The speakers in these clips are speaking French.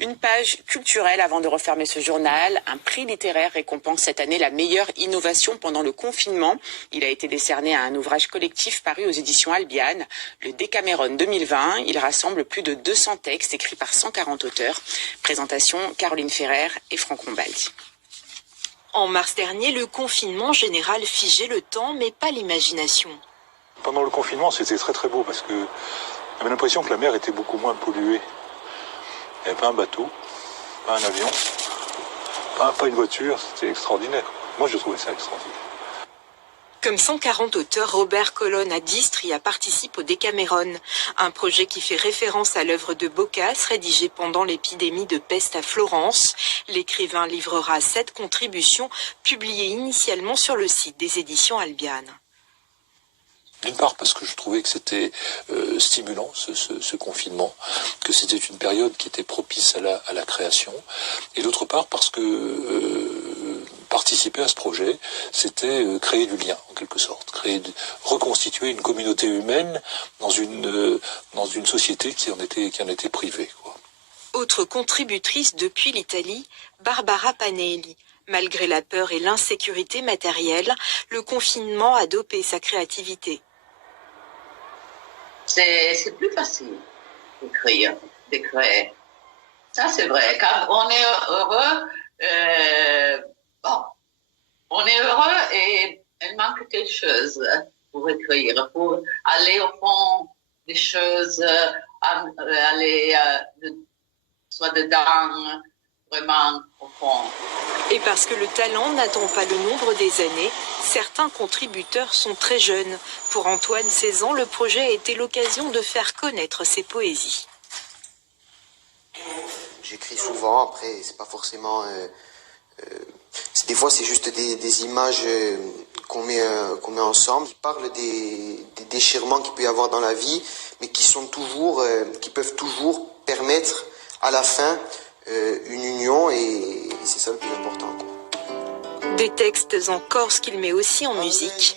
Une page culturelle avant de refermer ce journal. Un prix littéraire récompense cette année la meilleure innovation pendant le confinement. Il a été décerné à un ouvrage collectif paru aux éditions Albiane, le Décameron 2020. Il rassemble plus de 200 textes écrits par 140 auteurs. Présentation Caroline Ferrer et Franck Rombaldi. En mars dernier, le confinement général figeait le temps, mais pas l'imagination. Pendant le confinement, c'était très très beau parce que j'avais l'impression que la mer était beaucoup moins polluée. Il n'y avait pas un bateau, pas un avion, pas une voiture, c'était extraordinaire. Moi, je trouvais ça extraordinaire. Comme 140 auteurs, Robert Colonne à Distre y a participé au Décameron, un projet qui fait référence à l'œuvre de Boccace, rédigée pendant l'épidémie de peste à Florence. L'écrivain livrera 7 contributions, publiées initialement sur le site des éditions Albiane. D'une part parce que je trouvais que c'était stimulant ce confinement, que c'était une période qui était propice à la création, et d'autre part parce que participer à ce projet, c'était créer du lien en quelque sorte, reconstituer une communauté humaine dans une société qui en était privée, quoi. Autre contributrice depuis l'Italie, Barbara Panelli. Malgré la peur et l'insécurité matérielle, le confinement a dopé sa créativité. C'est plus facile d'écrire, de créer. Ça, c'est vrai. Quand on est heureux, on est heureux et il manque quelque chose pour écrire, pour aller au fond des choses, aller soit dedans, vraiment au fond. Et parce que le talent n'attend pas le nombre des années, certains contributeurs sont très jeunes. Pour Antoine, 16 ans, le projet a été l'occasion de faire connaître ses poésies. J'écris souvent, après, c'est pas forcément... des fois, c'est juste des images qu'on met ensemble. Je parle des déchirements qu'il peut y avoir dans la vie, mais qui peuvent toujours permettre, à la fin, une union, et c'est ça le plus important. Des textes en corse qu'il met aussi en musique.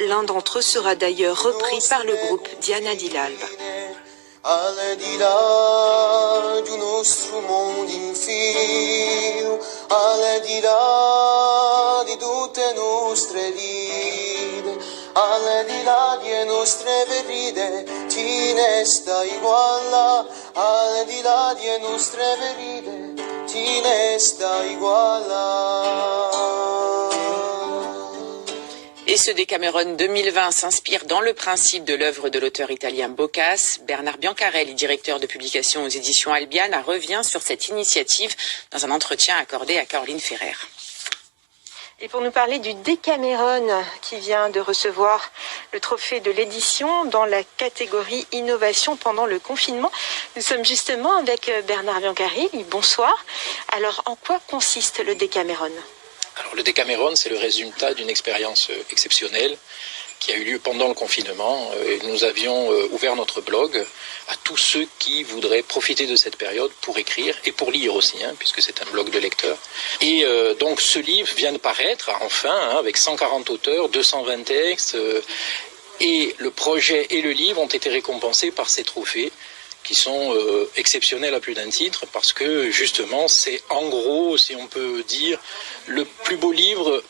L'un d'entre eux sera d'ailleurs repris par le groupe Diana di l'Alba. Al di là di un nostro mondo in filo, al di là di tutte nostre ride, al di là di nostre ferite, ci ne sta uguale, al di là di nostre ferite, ci ne sta uguale. Et ce Décameron 2020 s'inspire dans le principe de l'œuvre de l'auteur italien Boccace. Bernard Biancarelli, directeur de publication aux éditions Albiane, revient sur cette initiative dans un entretien accordé à Caroline Ferrer. Et pour nous parler du Décameron qui vient de recevoir le trophée de l'édition dans la catégorie Innovation pendant le confinement, nous sommes justement avec Bernard Biancarelli. Bonsoir. Alors, en quoi consiste le Décameron ? Alors, le Décameron, c'est le résultat d'une expérience exceptionnelle qui a eu lieu pendant le confinement. Et nous avions ouvert notre blog à tous ceux qui voudraient profiter de cette période pour écrire et pour lire aussi, puisque c'est un blog de lecteurs. Et donc ce livre vient de paraître, enfin, avec 140 auteurs, 220 textes, et le projet et le livre ont été récompensés par ces trophées qui sont exceptionnels à plus d'un titre, parce que justement c'est en gros, si on peut dire, le plus beau livre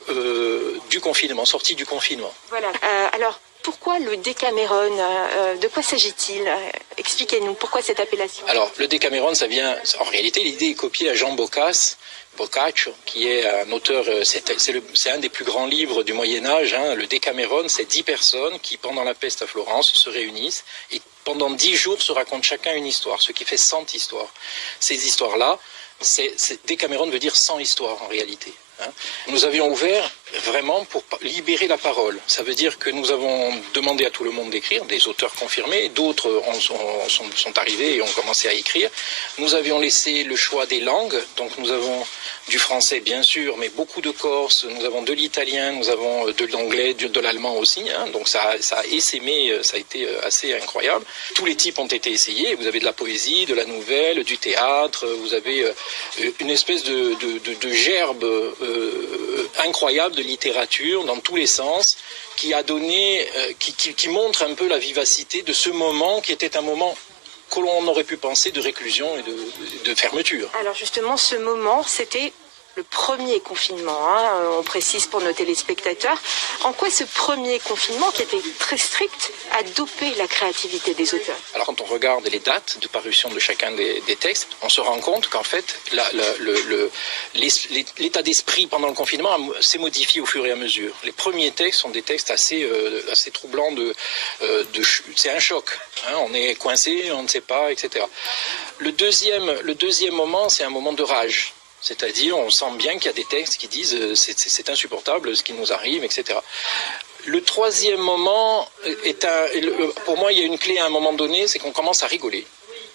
du confinement, sorti du confinement. Voilà. Alors pourquoi le Décameron ? De quoi s'agit-il ? Expliquez-nous, pourquoi cette appellation ? Alors le Décameron, ça vient, en réalité l'idée est copiée à Jean Boccace, Boccaccio, qui est un auteur, c'est un des plus grands livres du Moyen-Âge. Le Décameron, c'est 10 personnes qui, pendant la peste à Florence, se réunissent et pendant 10 jours se racontent chacun une histoire, ce qui fait 100 histoires. Ces histoires-là, Décameron veut dire 100 histoires en réalité. Nous avions ouvert vraiment pour libérer la parole. Ça veut dire que nous avons demandé à tout le monde d'écrire, des auteurs confirmés, d'autres sont arrivés et ont commencé à écrire. Nous avions laissé le choix des langues, donc nous avons du français bien sûr, mais beaucoup de corse, nous avons de l'italien, nous avons de l'anglais, de l'allemand aussi, donc ça a essaimé, ça a été assez incroyable. Tous les types ont été essayés, vous avez de la poésie, de la nouvelle, du théâtre, vous avez une espèce de gerbe incroyable de littérature dans tous les sens, qui a donné, qui montre un peu la vivacité de ce moment qui était un moment que l'on aurait pu penser de réclusion et de fermeture. Alors justement, ce moment, c'était le premier confinement, hein, on précise pour nos téléspectateurs. En quoi ce premier confinement, qui était très strict, a dopé la créativité des auteurs? Alors quand on regarde les dates de parution de chacun des textes, on se rend compte qu'en fait, l'état d'esprit pendant le confinement s'est modifié au fur et à mesure. Les premiers textes sont des textes assez troublants, c'est un choc. Hein, on est coincé, on ne sait pas, etc. Le deuxième moment, c'est un moment de rage. C'est-à-dire, on sent bien qu'il y a des textes qui disent c'est insupportable ce qui nous arrive, etc. Le troisième moment pour moi, il y a une clé à un moment donné, c'est qu'on commence à rigoler.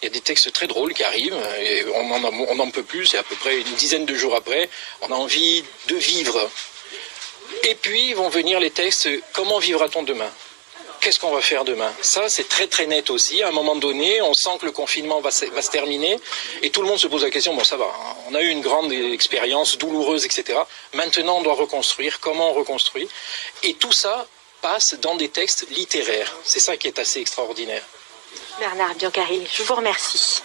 Il y a des textes très drôles qui arrivent, et on n'en peut plus, c'est à peu près une dizaine de jours après, on a envie de vivre. Et puis vont venir les textes, comment vivra-t-on demain ? Qu'est-ce qu'on va faire demain? Ça, c'est très très net aussi. À un moment donné, on sent que le confinement va se terminer et tout le monde se pose la question, bon ça va, hein, on a eu une grande expérience douloureuse, etc. Maintenant, on doit reconstruire. Comment on reconstruit? Et tout ça passe dans des textes littéraires. C'est ça qui est assez extraordinaire. Bernard Biancaril, je vous remercie.